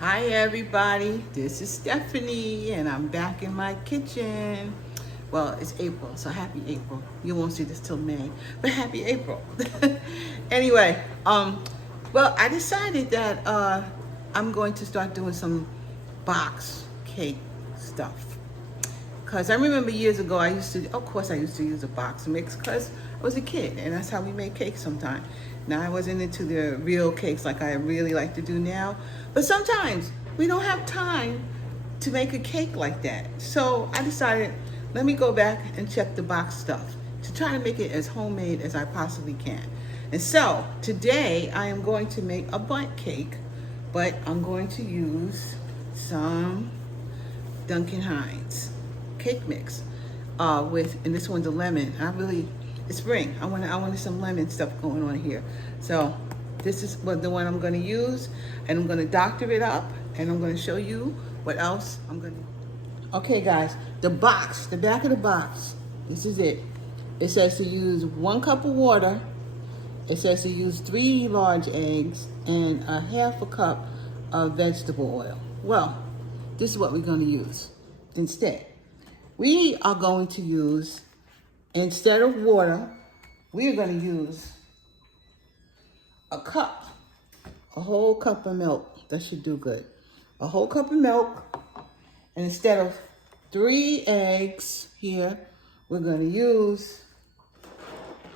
Hi everybody, this is Stephanie and I'm back in my kitchen. Well, it's April, so happy April. You won't see this till May, but happy April. Anyway, well, I decided that I'm going to start doing some box cake stuff. Because I remember years ago, of course, I used to use a box mix because I was a kid and that's how we made cakes sometimes. Now, I wasn't into the real cakes like I really like to do now. But sometimes we don't have time to make a cake like that. So I decided, let me go back and check the box stuff to try to make it as homemade as I possibly can. And so today I am going to make a bundt cake, but I'm going to use some Duncan Hines cake mix and this one's a lemon. It's spring. I wanted some lemon stuff going on here. So this is the one I'm going to use, and I'm going to doctor it up, and I'm going to show you what else I'm going to. Okay, guys, the back of the box. This is it. It says to use 1 cup of water. It says to use 3 large eggs and a half a cup of vegetable oil. Well, this is what we're going to use instead. We are going to use, instead of water, we are going to use a whole cup of milk. That should do good. A whole cup of milk. And instead of 3 eggs here, we're going to use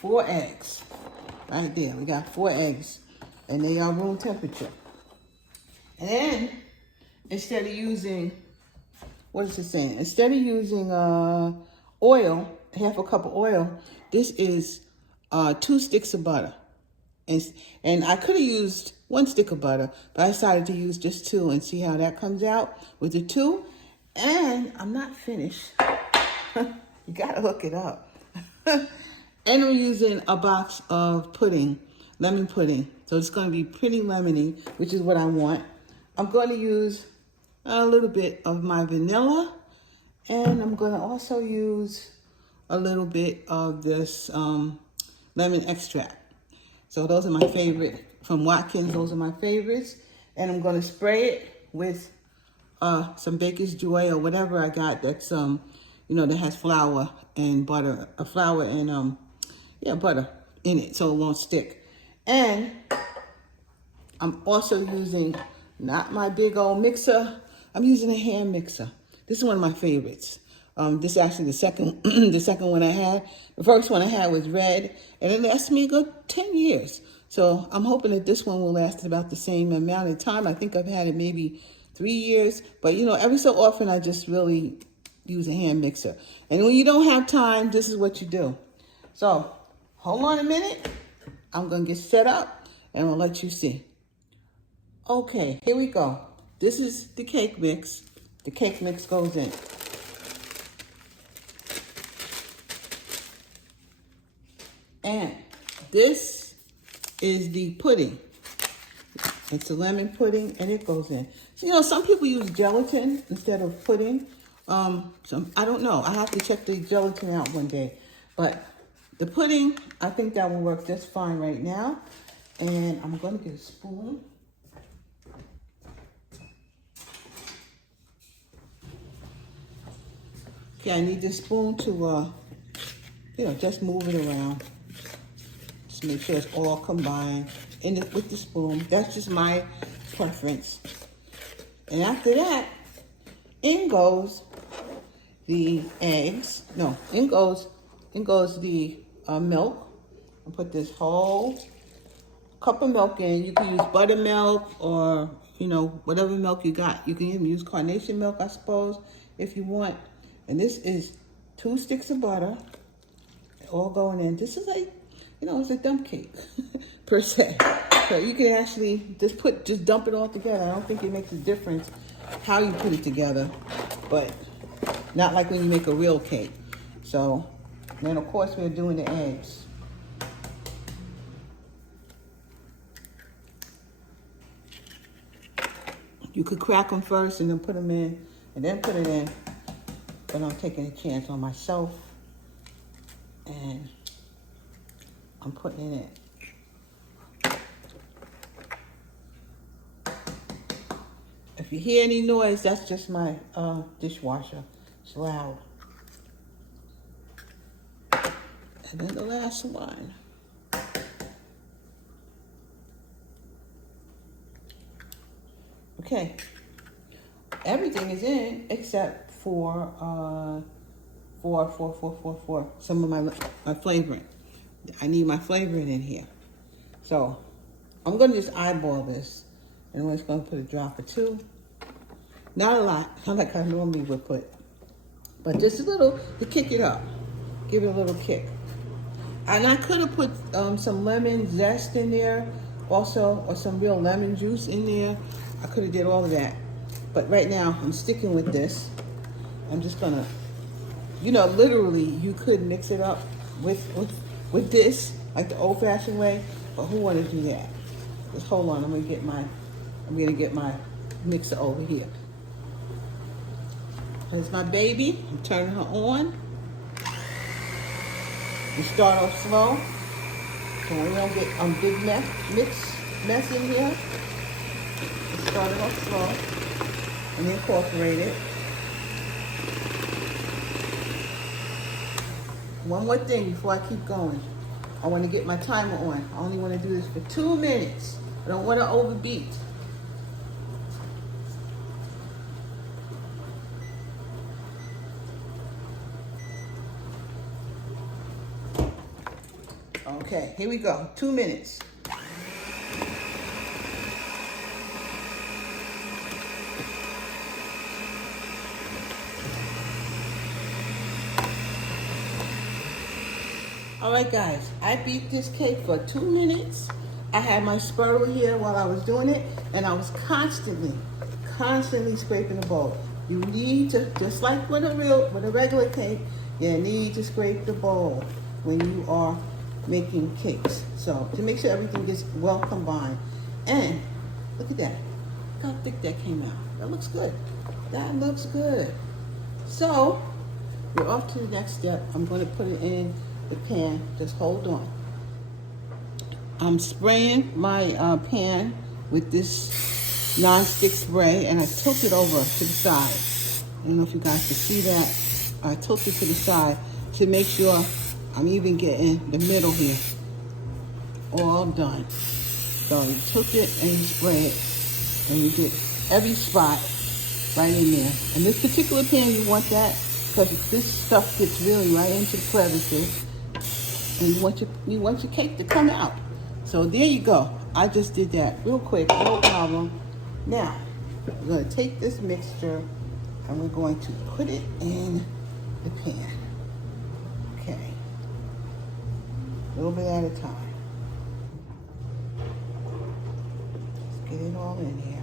4 eggs. Right there, we got 4 eggs. And they are room temperature. And then, instead of using, what is it saying? Instead of using oil, half a cup of oil, this is 2 sticks of butter. And I could have used 1 stick of butter, but I decided to use just 2 and see how that comes out with the 2. And I'm not finished. You gotta hook it up. And I'm using a box of pudding, lemon pudding. So it's gonna be pretty lemony, which is what I want. I'm going to use a little bit of my vanilla, and I'm going to also use a little bit of this lemon extract. So those are my favorite from Watkins. Those are my favorites, and I'm going to spray it with some Baker's Joy or whatever I got that's that has flour and butter, flour and butter in it, so it won't stick. And I'm also using not my big old mixer. I'm using a hand mixer. This is one of my favorites. This is actually the second the second one I had. The first one I had was red, and it lasted me a good 10 years. So I'm hoping that this one will last about the same amount of time. I think I've had it maybe 3 years. But, every so often I just really use a hand mixer. And when you don't have time, this is what you do. So hold on a minute. I'm going to get set up, and I'll let you see. Okay, here we go. This is the cake mix. The cake mix goes in. And this is the pudding. It's a lemon pudding, and it goes in. So, some people use gelatin instead of pudding. I don't know. I have to check the gelatin out one day. But the pudding, I think that will work just fine right now. And I'm going to get a spoon. Okay, I need this spoon to, just move it around. Just make sure it's all combined with the spoon. That's just my preference. And after that, in goes the eggs. No, in goes the milk. I'll put this whole cup of milk in. You can use buttermilk or, whatever milk you got. You can even use carnation milk, I suppose, if you want. And this is 2 sticks of butter, all going in. This is like, it's a dump cake, per se. So you can actually just dump it all together. I don't think it makes a difference how you put it together, but not like when you make a real cake. So then, of course, we're doing the eggs. You could crack them first and then put them in, and then put it in. But I'm taking a chance on myself, and I'm putting it in. If you hear any noise, that's just my dishwasher. It's loud. And then the last one. Okay. Everything is in except for some of my flavoring. I need my flavoring in here. So I'm gonna just eyeball this, and I'm just gonna put a drop or two. Not a lot, not like I normally would put, but just a little to kick it up, give it a little kick. And I could have put some lemon zest in there also, or some real lemon juice in there. I could have did all of that. But right now, I'm sticking with this. I'm just gonna, literally, you could mix it up with this, like the old-fashioned way, but who wanna do that? Just hold on, I'm gonna get my mixer over here. There's my baby, I'm turning her on. We start off slow, so we don't get big mess in here. We start it off slow and incorporate it. One more thing before I keep going. I want to get my timer on. I only want to do this for 2 minutes. I don't want to overbeat. Okay, here we go. 2 minutes. All right, guys, I beat this cake for 2 minutes. I had my spurtle here while I was doing it, and I was constantly scraping the bowl. You need to, just like with a regular cake, you need to scrape the bowl when you are making cakes. So to make sure everything gets well combined. And look at that. Look how thick that came out. That looks good. That looks good. So we're off to the next step. I'm going to put it in the pan. Just hold on. I'm spraying my pan with this non-stick spray, and I tilt it over to the side. I don't know if you guys can see that. I tilt it to the side to make sure I'm even getting the middle here all done. So you tilt it and you spray it, and you get every spot right in there. And this particular pan, you want that because this stuff gets really right into the crevices, and you want your cake to come out. So there you go. I just did that real quick, no problem. Now, we're going to take this mixture and we're going to put it in the pan. Okay. A little bit at a time. Let's get it all in here.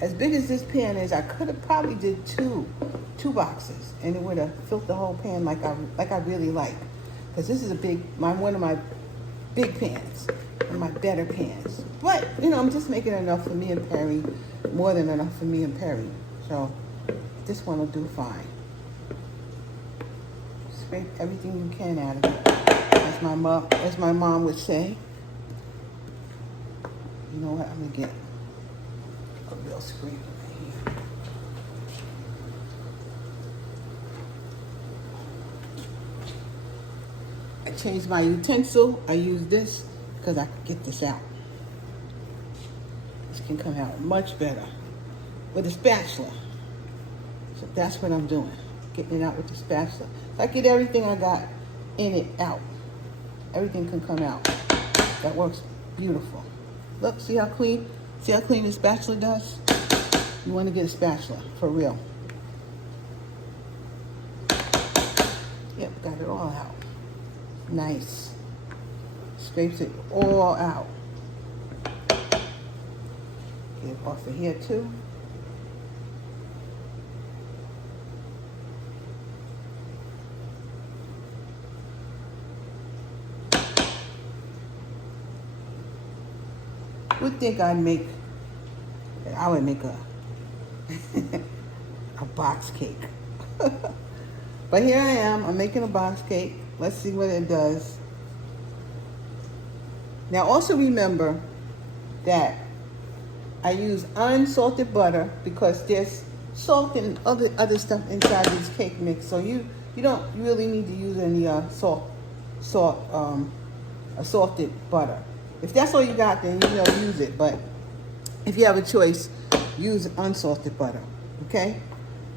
As big as this pan is, I could have probably did two boxes, and it would have filled the whole pan like I really like. Because this is one of my big pans, one of my better pans. But I'm just making enough for me and Perry, more than enough for me and Perry. So this one will do fine. Scrape everything you can out of it, as my mom would say. You know what? I'm gonna get a real scraper right here. I changed my utensil. I use this because I can get this out. This can come out much better with a spatula. So that's what I'm doing, getting it out with the spatula. So I get everything I got in it out. Everything can come out. That works beautiful. Look, see how clean the spatula does? You want to get a spatula, for real. Yep, got it all out. Nice. Scrapes it all out. Get it off of here too. Would think I would make a a box cake. But here I am, I'm making a box cake. Let's see what it does. Now also remember that I use unsalted butter because there's salt and other stuff inside this cake mix. So you don't really need to use any salted butter. If that's all you got, then use it. But if you have a choice, use unsalted butter. Okay?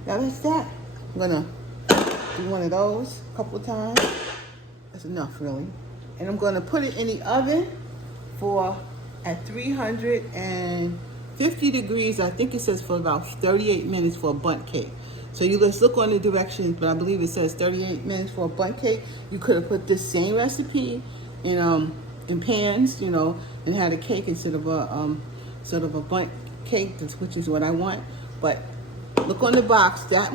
Now that's that. I'm gonna do one of those a couple of times. That's enough, really. And I'm gonna put it in the oven at 350 degrees. I think it says for about 38 minutes for a bundt cake. So you just look on the directions, but I believe it says 38 minutes for a bundt cake. You could have put this same recipe in pans, and had a cake instead of a sort of a bundt cake, which is what I want. But look on the box. That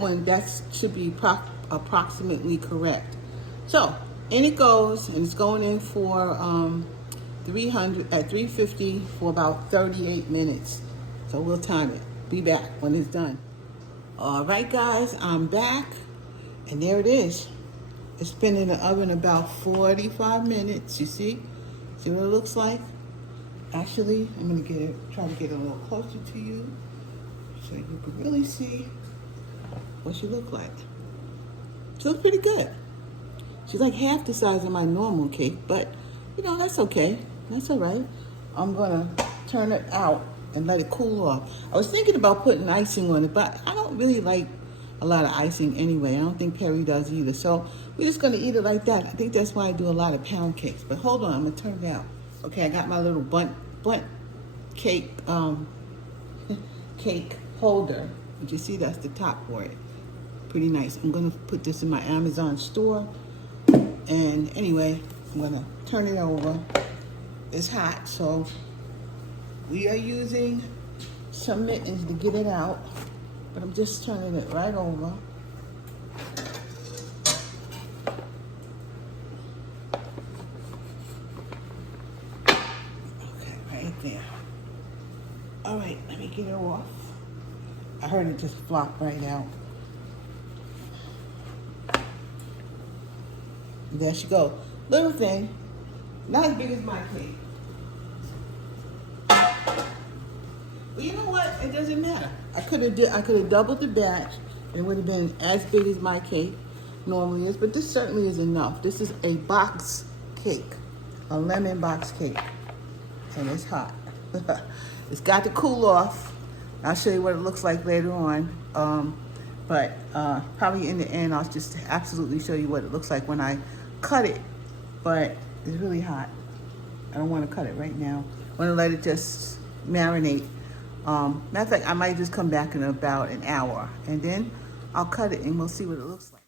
should be approximately correct. So in it goes, and it's going in for 350 for about 38 minutes. So we'll time it. Be back when it's done. All right, guys, I'm back, and there it is. It's been in the oven about 45 minutes. You see what it looks like? Actually, I'm gonna try to get a little closer to you so you can really see what she look like. She looks pretty good. She's like half the size of my normal cake, but that's okay. That's all right. I'm gonna turn it out and let it cool off. I was thinking about putting icing on it, but I don't really like a lot of icing anyway. I don't think Perry does either. So we're just gonna eat it like that. I think that's why I do a lot of pound cakes. But hold on, I'm gonna turn it out. Okay, I got my little bundt cake cake holder. You see that's the top for it. Pretty nice. I'm gonna put this in my Amazon store. And anyway, I'm gonna turn it over. It's hot, so we are using some mittens to get it out, but I'm just turning it right over. Okay, right there. All right, let me get it off. I heard it just flop right out. There she go. Little thing, not as big as my cake. But you know what? It doesn't matter. I could have doubled the batch. It would have been as big as my cake normally is. But this certainly is enough. This is a box cake, a lemon box cake, and it's hot. It's got to cool off. I'll show you what it looks like later on. But probably in the end, I'll just absolutely show you what it looks like when I cut it. But it's really hot. I don't want to cut it right now. I want to let it just marinate. Matter of fact, I might just come back in about an hour, and then I'll cut it and we'll see what it looks like.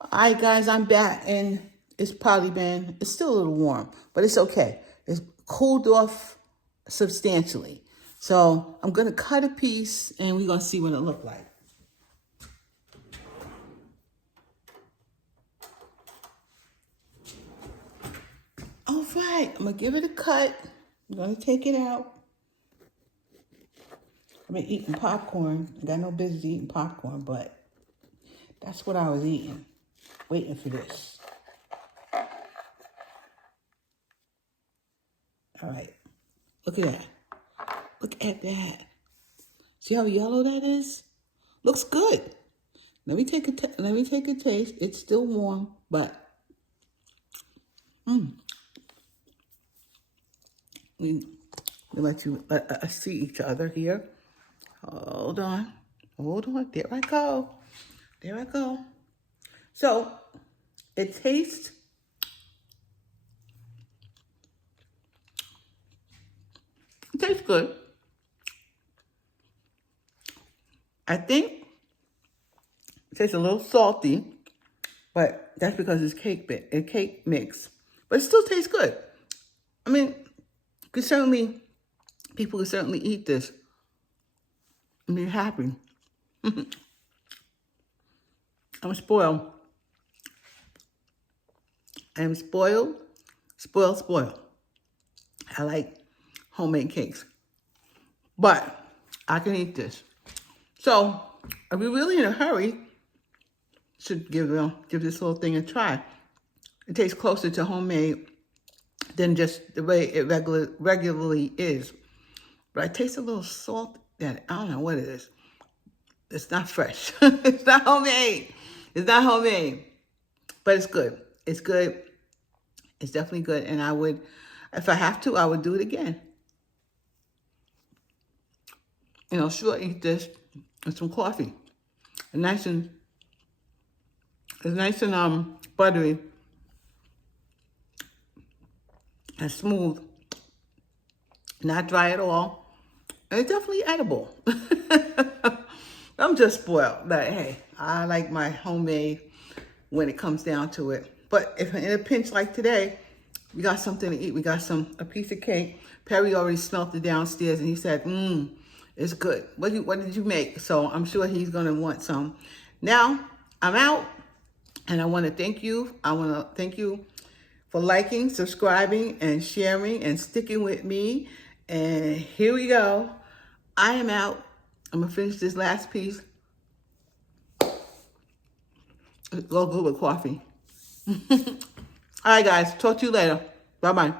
All right, guys, I'm back, and it's still a little warm, but it's okay. It's cooled off substantially. So I'm gonna cut a piece and we're gonna see what it looks like. All right, I'm gonna give it a cut. I'm gonna take it out. I've been eating popcorn. I got no business eating popcorn, but that's what I was eating, waiting for this. All right, look at that. Look at that. See how yellow that is? Looks good. Let me take a taste. It's still warm, but we let you see each other here. Hold on. There I go. So it tastes good. I think it tastes a little salty, but that's because it's cake mix. But it still tastes good. I mean, people could certainly eat this and be happy. I'm spoiled. I am spoiled. I like homemade cakes, but I can eat this. So if you're really in a hurry, should give this little thing a try. It tastes closer to homemade than just the way it regularly is. But I taste a little salt that I don't know what it is. It's not fresh. It's not homemade. It's not homemade. But it's good. It's good. It's definitely good. And I would, if I have to, I would do it again. You know, sure, eat this with some coffee. It's nice and buttery and smooth. Not dry at all. And it's definitely edible. I'm just spoiled. But hey, I like my homemade when it comes down to it. But if in a pinch like today, we got something to eat. We got a piece of cake. Perry already smelt it downstairs and he said, it's good. What did you make? So I'm sure he's gonna want some. Now, I'm out and I wanna thank you. I wanna thank you for liking, subscribing, and sharing and sticking with me. And here we go. I am out. I'm gonna finish this last piece. Go good with coffee. All right, guys. Talk to you later. Bye-bye.